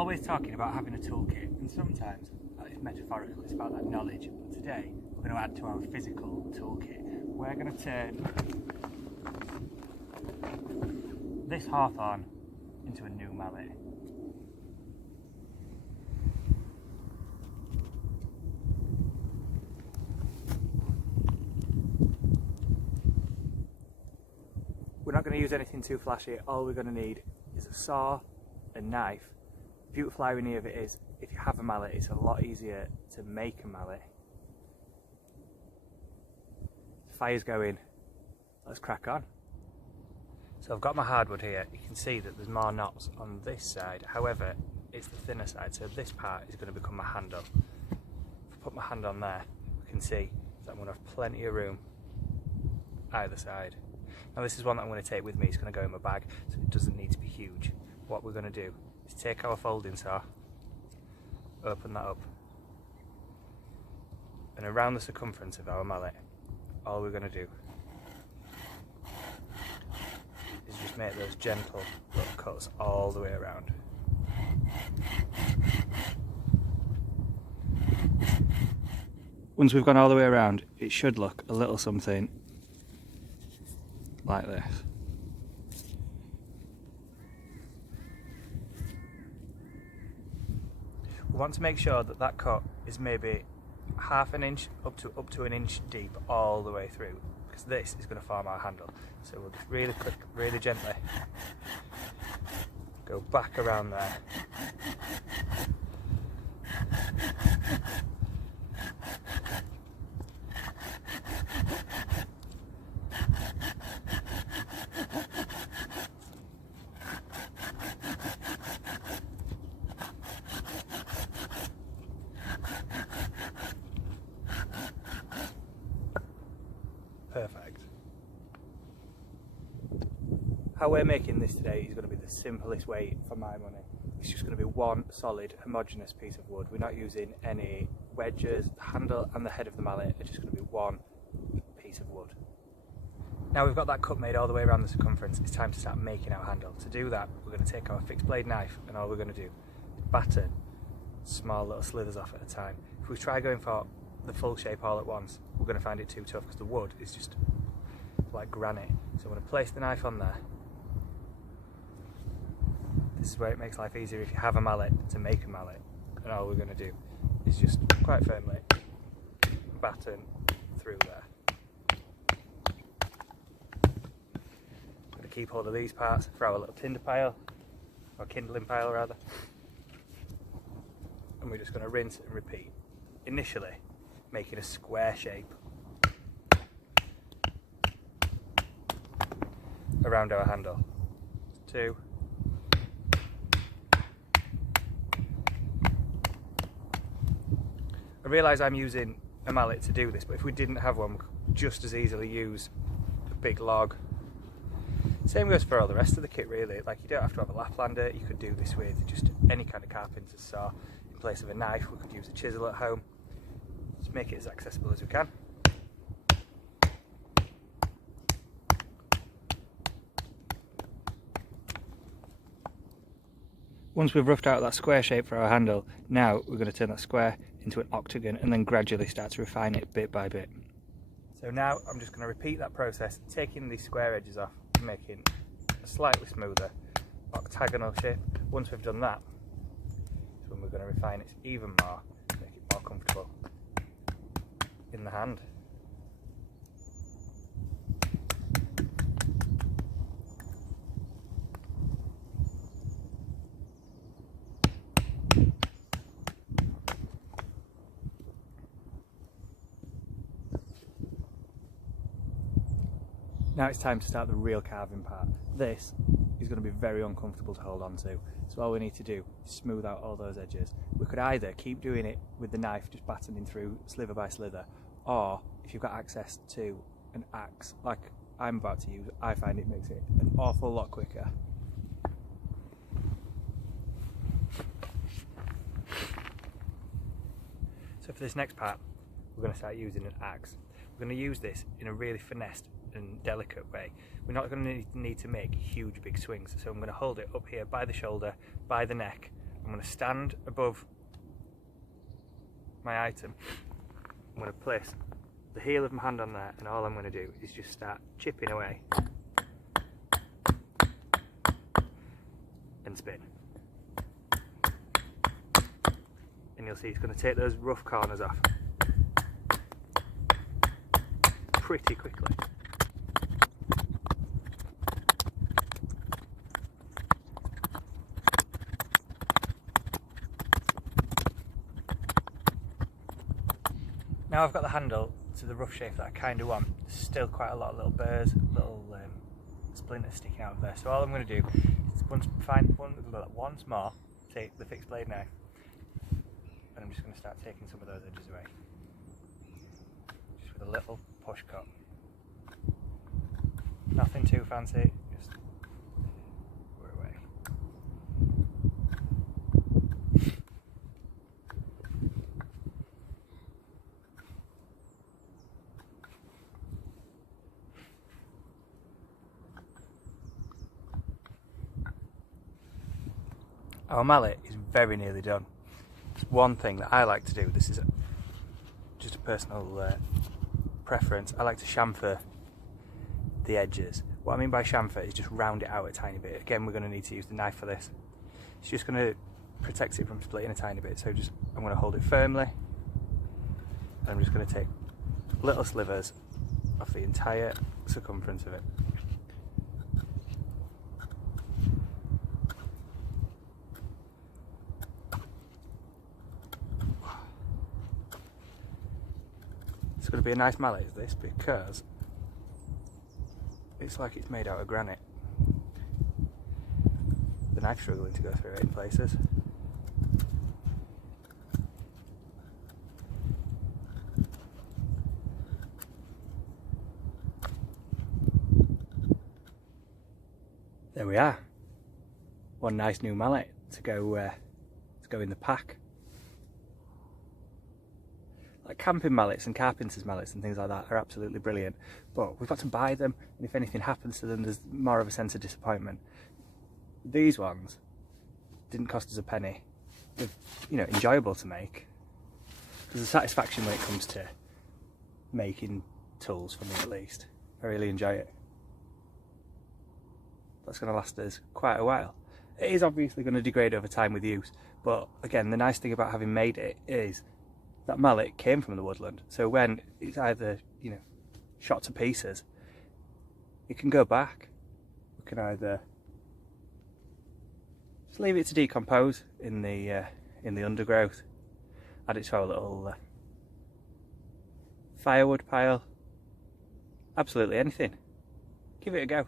always talking about having a toolkit, and sometimes it's metaphorical, it's about that knowledge. But today we're going to add to our physical toolkit. We're going to turn this Hawthorne into a new mallet. We're not going to use anything too flashy. All we're going to need is a saw, a knife. The beautiful irony of it is, if you have a mallet, it's a lot easier to make a mallet. The fire's going. Let's crack on. So I've got my hardwood here. You can see that there's more knots on this side. However, it's the thinner side, so this part is going to become my handle. If I put my hand on there, we can see that I'm going to have plenty of room either side. Now this is one that I'm going to take with me. It's going to go in my bag, so it doesn't need to be huge. What we're going to do is take our folding saw, open that up, and around the circumference of our mallet, all we're going to do is just make those gentle little cuts all the way around. Once we've gone all the way around, it should look a little something like this. We want to make sure that that cut is maybe half an inch up to an inch deep all the way through, because this is going to form our handle. So we'll just really quick, really gently go back around there. Perfect. How we're making this today is going to be the simplest way for my money. It's just going to be one solid homogeneous piece of wood. We're not using any wedges. The handle and the head of the mallet are just going to be one piece of wood. Now we've got that cut made all the way around the circumference, it's time to start making our handle. To do that, we're going to take our fixed blade knife, and all we're going to do is batten small little slivers off at a time. If we try going for the full shape all at once, we're going to find it too tough because the wood is just like granite. So I'm going to place the knife on there. This is where it makes life easier if you have a mallet to make a mallet, and all we're going to do is just quite firmly batten through there. I'm going to keep hold of these parts for our little tinder pile, or kindling pile rather, and we're just going to rinse and repeat. Initially making a square shape around our handle. 2. I realise I'm using a mallet to do this, but if we didn't have one, we could just as easily use a big log. Same goes for all the rest of the kit really. Like, you don't have to have a Laplander, you could do this with just any kind of carpenter's saw. In place of a knife, we could use a chisel at home. Just make it as accessible as we can. Once we've roughed out that square shape for our handle, now we're going to turn that square into an octagon and then gradually start to refine it bit by bit. So now I'm just going to repeat that process, taking these square edges off and making a slightly smoother octagonal shape. Once we've done that, that's when we're going to refine it even more, make it more comfortable in the hand. Now it's time to start the real carving part. This is going to be very uncomfortable to hold on to, so all we need to do is smooth out all those edges. We could either keep doing it with the knife, just battening through sliver by sliver, or if you've got access to an axe like I'm about to use, I find it makes it an awful lot quicker. So for this next part, we're going to start using an axe. We're going to use this in a really finessed and delicate way. We're not going to need to make huge big swings, so I'm going to hold it up here by the shoulder, by the neck, I'm going to stand above my item. I'm going to place the heel of my hand on there, and all I'm going to do is just start chipping away and spin. And you'll see it's going to take those rough corners off pretty quickly. Now I've got the handle to the rough shape that I kind of want. There's still quite a lot of little burrs, little splinters sticking out of there. So all I'm going to do is find once more, take the fixed blade knife, and I'm just going to start taking some of those edges away. Just with a little push cut. Nothing too fancy, just we're away. Our mallet is very nearly done. There's one thing that I like to do, this is just a personal preference, I like to chamfer the edges. What I mean by chamfer is just round it out a tiny bit. Again, we're going to need to use the knife for this. It's just going to protect it from splitting a tiny bit. So I'm going to hold it firmly, and I'm just going to take little slivers off the entire circumference of it. It's going to be a nice mallet, is this, because it's like it's made out of granite. The knife's struggling to go through it in places. There we are. One nice new mallet to go in the pack. Like camping mallets and carpenter's mallets and things like that are absolutely brilliant, but we've got to buy them, and if anything happens to them there's more of a sense of disappointment. These ones didn't cost us a penny. They're, you know, enjoyable to make. There's a satisfaction when it comes to making tools, for me at least. I really enjoy it. That's going to last us quite a while. It is obviously going to degrade over time with use, but again, the nice thing about having made it is that mallet came from the woodland, so when it's either, you know, shot to pieces, it can go back. We can either just leave it to decompose in the undergrowth, add it to our little firewood pile, absolutely anything. Give it a go.